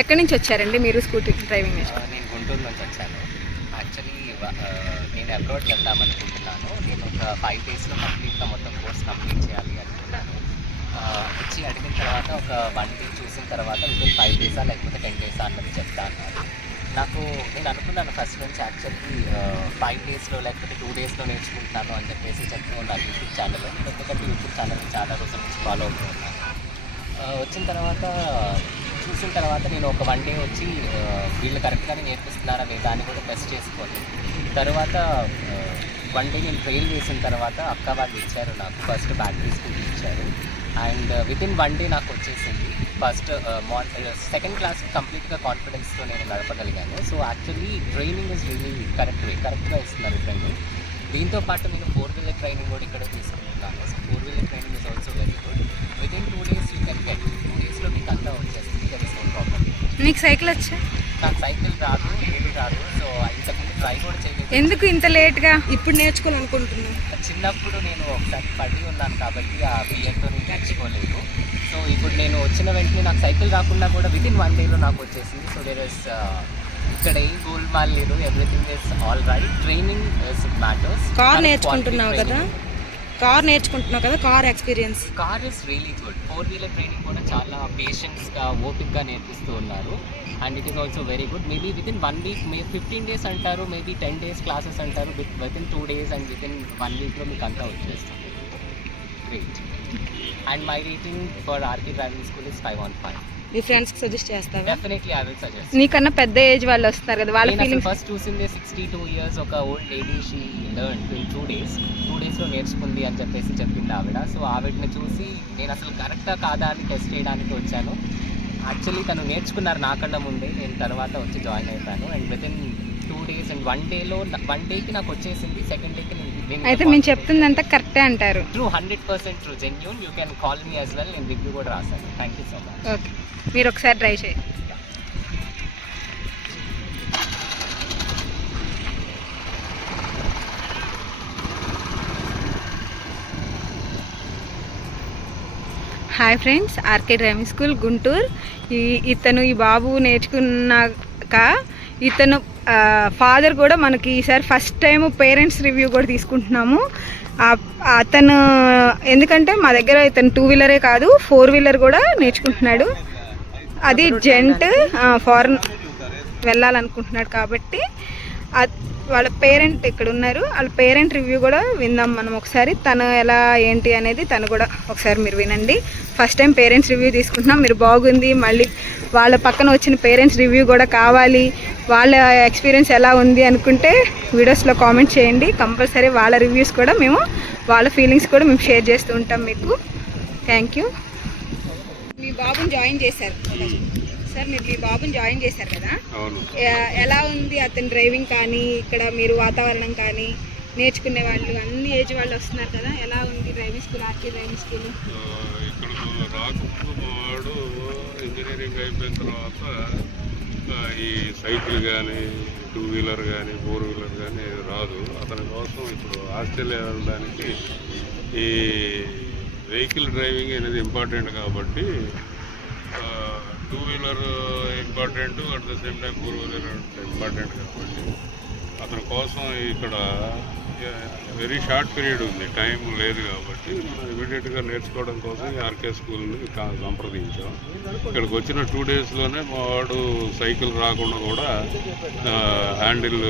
ఎక్కడి నుంచి వచ్చారండి మీరు స్కూటీ డ్రైవింగ్ నేను గుంటూరు నుంచి వచ్చాను. యాక్చువల్లీ నేను అబ్రాడ్ వెళ్దాం అనుకుంటున్నాను. నేను ఒక ఫైవ్ డేస్లో కంప్లీట్గా మొత్తం కోర్స్ కంప్లీట్ చేయాలి అనుకుంటున్నాను వచ్చి అడిగిన తర్వాత ఒక వన్ డే చూసిన తర్వాత వితిన్ ఫైవ్ డేసా లేకపోతే టెన్ డేసా అన్నది చెప్తాను. నాకు నేను అనుకున్నాను ఫస్ట్ నుంచి యాక్చువల్లీ ఫైవ్ డేస్లో లేకపోతే టూ డేస్లో నేర్చుకుంటాను అని చెప్పేసి చెప్తూ ఉన్నాను యూట్యూబ్ ఛానల్ ఎందుకంటే యూట్యూబ్ ఛానల్ చాలా రోజుల నుంచి ఫాలో అవుతూ ఉన్నాను. వచ్చిన తర్వాత చూసిన తర్వాత నేను ఒక వన్ డే వచ్చి వీళ్ళు కరెక్ట్గానే నేర్పిస్తున్నారా లేదా అని కూడా టెస్ట్ చేసుకోండి తర్వాత వన్ డే నేను ట్రైన్ చేసిన తర్వాత అక్క వాళ్ళు ఇచ్చారు నాకు. ఫస్ట్ బ్యాటరీ స్కూటీ ఇచ్చారు. And with in one day నాకు వచ్చేసింది. ఫస్ట్ మార్నింగ్ సెకండ్ క్లాస్ కంప్లీట్గా కాన్ఫిడెన్స్తో నేను నడపగలిగాను. So actually training is really correct way కరెక్ట్గా ఇస్తున్నారు ట్రైనింగ్ దీంతో పాటు నేను ఫోర్ వీలర్ ట్రైనింగ్ కూడా ఇక్కడ తీసుకుంటున్నాను. So four wheeler training is also very good with నీకు సైకిల్ వచ్చా? నాకు సైకిల్ రాదు ఏది రాదు. సో ఇంతకుముందు ట్రై కూడా చేయలేదు. ఎందుకు ఇంత లేట్గా? ఇప్పుడు నేర్చుకోవాలనుకుంటున్నాను చిన్నప్పుడు నేను ఒకసారి పడి ఉన్నాను కాబట్టి ఆ బియ్యంతో నేను నేర్చుకోలేదు. సో ఇప్పుడు నేను వచ్చిన వెంటనే నాకు సైకిల్ రాకుండా కూడా విత్ ఇన్ వన్ డేలో నాకు వచ్చేసింది. సో దేర్ ఇస్ ఇక్కడ ఏం గోల్ మాల్ లేదు everything is all right training is matters car నేర్చుకుంటున్నావు కదా? కార్ నేర్చుకుంటున్నావు కదా car experience. Car is really good four wheeler training కూడా చాలా పేషెన్స్గా ఓపిక్గా నేర్పిస్తూ ఉన్నారు. And it is also very good maybe with in one week may fifteen days అంటారు మేబీ టెన్ డేస్ క్లాసెస్ అంటారు with with in two days and with in one వీక్లో మీకు అంతా వచ్చేస్తుంది. Great and my rating for RK driving school is five on five మీ ఫ్రెండ్స్కి suggest చేస్తావా? Definitely I will suggest నీకన్నా పెద్ద ఏజ్ వాళ్ళు వస్తారు కదా వాళ్ళ నేను ఫీలింగ్స్ ఫస్ట్ చూసింది సిక్స్టీ టూ ఇయర్స్ ఒక old lady she learn in two days two డేస్లో నేర్చుకుంది అని చెప్పేసి చెప్పింది ఆవిడ. సో ఆవిడని చూసి నేను అసలు కరెక్టా కాదా అని టెస్ట్ చేయడానికి వచ్చాను. యాక్చువల్లీ తను నేర్చుకున్నారు నాకన్నా ముందే. నేను తర్వాత వచ్చి జాయిన్ అయిపోయాను and with in two days and one డేలో వన్ డేకి నాకు వచ్చేసింది. సెకండ్ డేకి అయితే మేము చెప్తుందంతా కరెక్టే అంటారు. True hundred percent true genuine you can call me as well నేను రివ్యూ కూడా రాశాను. Thank you so much okay మీరు ఒకసారి ట్రై చేయండి. Hi friends RK driving school Guntur ఈ ఇతను ఈ బాబు నేర్చుకున్నాక ఇతను ఫాదర్ కూడా మనకి ఈసారి ఫస్ట్ టైం పేరెంట్స్ రివ్యూ కూడా తీసుకుంటున్నాము. అతను ఎందుకంటే మా దగ్గర ఇతను టూ వీలరే కాదు ఫోర్ వీలర్ కూడా నేర్చుకుంటున్నాడు. అది జెంట్ ఫారెన్ వెళ్ళాలనుకుంటున్నాడు కాబట్టి వాళ్ళ పేరెంట్ ఇక్కడ ఉన్నారు వాళ్ళ పేరెంట్ రివ్యూ కూడా విందాం మనం ఒకసారి. తను ఎలా ఏంటి అనేది తను కూడా ఒకసారి మీరు వినండి. ఫస్ట్ టైం పేరెంట్స్ రివ్యూ తీసుకుంటున్నాం. మీరు బాగుంది. మళ్ళీ వాళ్ళ పక్కన వచ్చిన పేరెంట్స్ రివ్యూ కూడా కావాలి. వాళ్ళ ఎక్స్పీరియన్స్ ఎలా ఉంది అనుకుంటే వీడియోస్లో కామెంట్ చేయండి. కంపల్సరీ వాళ్ళ రివ్యూస్ కూడా మేము వాళ్ళ ఫీలింగ్స్ కూడా మేము షేర్ చేస్తూ ఉంటాం మీకు. Thank you. మీ బాబుని జాయిన్ చేశారు. సార్ మీరు మీ బాబుని జాయిన్ చేశారు కదా? ఎలా ఉంది అతని డ్రైవింగ్ కానీ ఇక్కడ మీరు వాతావరణం కానీ నేర్చుకునే వాళ్ళు అన్ని ఏజ్ వాళ్ళు వస్తున్నారు కదా? ఎలా ఉంది driving school RK driving school? ఇక్కడ రాకముందు మా వాడు ఇంజనీరింగ్ అయిపోయిన తర్వాత ఈ సైకిల్ కానీ టూ వీలర్ కానీ ఫోర్ వీలర్ కానీ రాదు. అతని కోసం ఇప్పుడు ఆస్ట్రేలియా వెళ్ళడానికి ఈ వెహికల్ డ్రైవింగ్ అనేది ఇంపార్టెంట్ కాబట్టి two wheeler important at the same time four wheeler important కాబట్టి. అతని కోసం ఇక్కడ వెరీ షార్ట్ పీరియడ్ ఉంది. టైం లేదు కాబట్టి మనం ఇమీడియట్గా నేర్చుకోవడం కోసం ఆర్కే స్కూల్ని సంప్రదించాం. ఇక్కడికి వచ్చిన టూ డేస్లోనే మా వాడు సైకిల్ రాకుండా కూడా హ్యాండిల్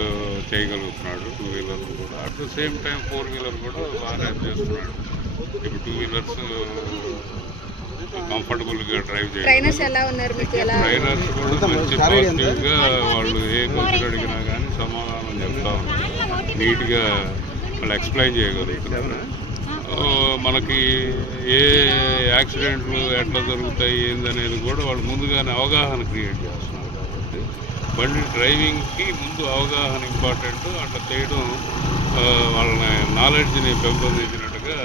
చేయగలుగుతున్నాడు టూ వీలర్ కూడా. At the same time four wheeler కూడా బాగానే చేస్తున్నాడు. ఇప్పుడు టూ వీలర్స్ కంఫర్టబుల్గా డ్రైవ్ ట్రైనర్స్ ఎలా ఉన్నారు మీకు ఎలా? ట్రైనర్స్ కూడా మంచి పాజిటివ్గా వాళ్ళు ఏ క్వశ్చన్ అడిగినా కానీ సమాధానం చెప్తా ఉన్నారు. నీట్గా వాళ్ళు ఎక్స్ప్లెయిన్ చేయగలుగుతున్నారు ఆ, మనకి ఏ యాక్సిడెంట్లు ఎట్లా జరుగుతాయి ఏందనేది కూడా వాళ్ళు ముందుగానే అవగాహన క్రియేట్ చేస్తున్నారు కాబట్టి బండి డ్రైవింగ్కి ముందు అవగాహన ఇంపార్టెంట్ అట్లా చేయడం వాళ్ళని నాలెడ్జ్ని పెంపొందించినట్టుగా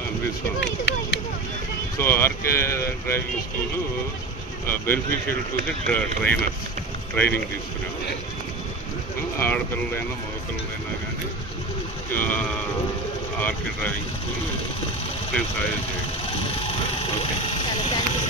అనిపిస్తుంది. So RK driving school beneficial to the trainers training తీసుకునేవాళ్ళు. ఆడపిల్లలైనా మగపిల్లలైనా కానీ ఆర్కే డ్రైవింగ్ స్కూల్ నేను సహాయం చేయండి ఓకే. Thank you